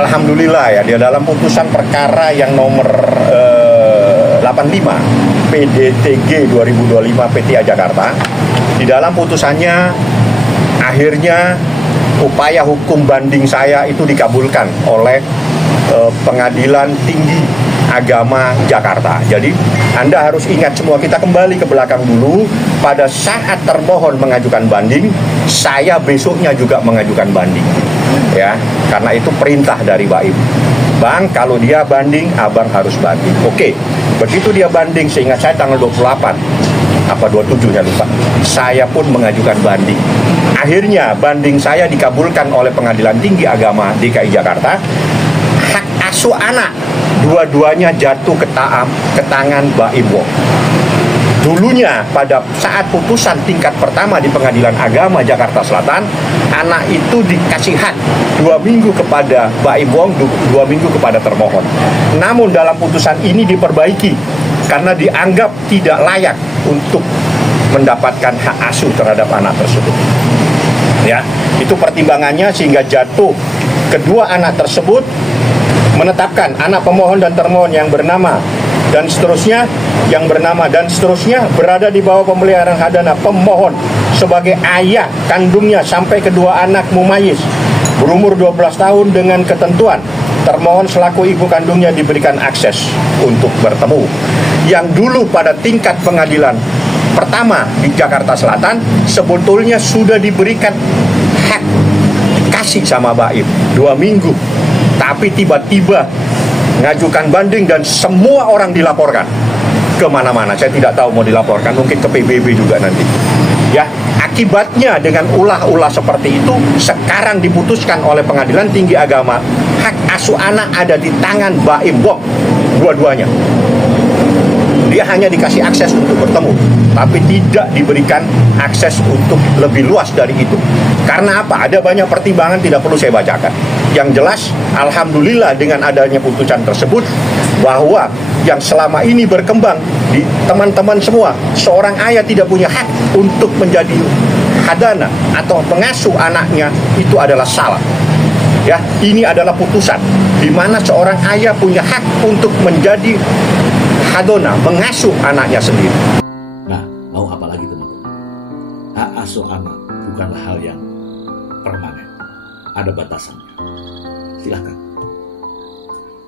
alhamdulillah ya, di dalam putusan perkara yang nomor 85 PDTG 2025 PTA Jakarta, di dalam putusannya akhirnya upaya hukum banding saya itu dikabulkan oleh Pengadilan Tinggi Agama Jakarta. Jadi Anda harus ingat semua, kita kembali ke belakang dulu. Pada saat termohon mengajukan banding, saya besoknya juga mengajukan banding, ya, karena itu perintah dari Baim. Bang, kalau dia banding, abang harus banding. Oke, begitu dia banding, seingat saya tanggal 28 apa 27 ya lupa, saya pun mengajukan banding. Akhirnya banding saya dikabulkan oleh Pengadilan Tinggi Agama DKI Jakarta. Hak asuh anak dua-duanya jatuh ke tangan Baim Wong. Dulunya pada saat putusan tingkat pertama di Pengadilan Agama Jakarta Selatan, anak itu dikasih hak 2 minggu kepada Baim Wong, 2 minggu kepada termohon. Namun dalam putusan ini diperbaiki karena dianggap tidak layak untuk mendapatkan hak asuh terhadap anak tersebut. Ya, itu pertimbangannya sehingga jatuh kedua anak tersebut, menetapkan anak pemohon dan termohon yang bernama dan seterusnya berada di bawah pemeliharaan hadana pemohon sebagai ayah kandungnya sampai kedua anak mumayyiz berumur 12 tahun dengan ketentuan termohon selaku ibu kandungnya diberikan akses untuk bertemu. Yang dulu pada tingkat pengadilan pertama di Jakarta Selatan sebetulnya sudah diberikan hak kasih sama Baim 2 minggu, tapi tiba-tiba ngajukan banding dan semua orang dilaporkan kemana-mana. Saya tidak tahu mau dilaporkan, mungkin ke PBB juga nanti. Ya, akibatnya dengan ulah-ulah seperti itu, sekarang diputuskan oleh Pengadilan Tinggi Agama, hak asuh anak ada di tangan Baim Wong, dua-duanya. Dia hanya dikasih akses untuk bertemu, tapi tidak diberikan akses untuk lebih luas dari itu. Karena apa? Ada banyak pertimbangan, tidak perlu saya bacakan. Yang jelas, alhamdulillah dengan adanya putusan tersebut, bahwa yang selama ini berkembang di teman-teman semua, seorang ayah tidak punya hak untuk menjadi hadana atau pengasuh anaknya, itu adalah salah. Ya, ini adalah putusan di mana seorang ayah punya hak untuk menjadi hadona, mengasuh anaknya sendiri. Nah, mau apa lagi teman-teman? Hak asuh anak bukanlah hal yang permanen, ada batasannya. Silahkan.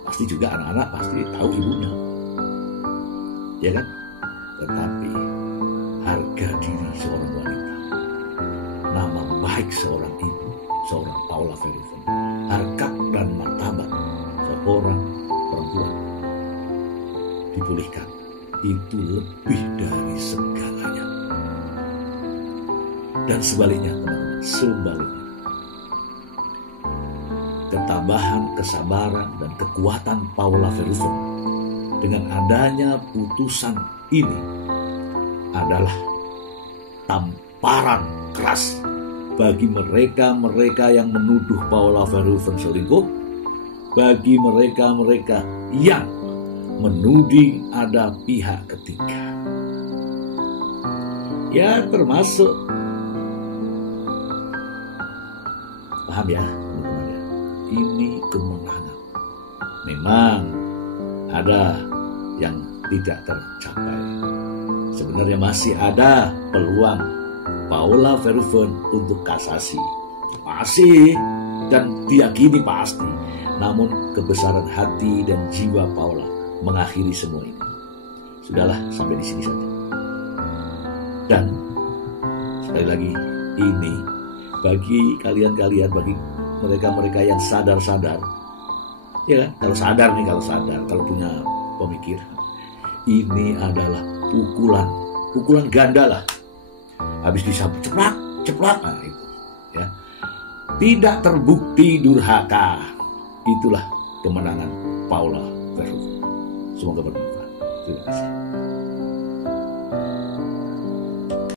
Pasti juga anak-anak pasti tahu ibunya, ya kan? Tetapi harga diri seorang wanita, nama baik seorang ibu, seorang Paula Verhoeven, harkat dan martabat seorang perempuan dipulihkan, itu lebih dari segalanya. Dan sebaliknya teman-teman, sebaliknya, ketabahan, kesabaran, dan kekuatan Paula Verhoeven dengan adanya putusan ini adalah tamparan keras bagi mereka-mereka yang menuduh Paula Verhoeven selingkuh, bagi mereka-mereka yang menuding ada pihak ketiga. Ya, termasuk, paham ya teman-teman ya, ini kemenangan. Memang ada yang tidak tercapai. Sebenarnya masih ada peluang Paula Verhoeven untuk kasasi. Masih, dan diyakini pasti. Namun kebesaran hati dan jiwa Paula mengakhiri semua ini. Sudahlah, sampai di sini saja. Dan sekali lagi, ini bagi kalian-kalian, bagi mereka-mereka yang sadar-sadar, ya kan? Kalau sadar, kalau punya pemikiran, ini adalah pukulan ganda lah. Habis disapu ceplak, nah itu, ya. Tidak terbukti durhaka. Itulah kemenangan Paula Verhoeven. Semoga bermanfaat. Terima kasih.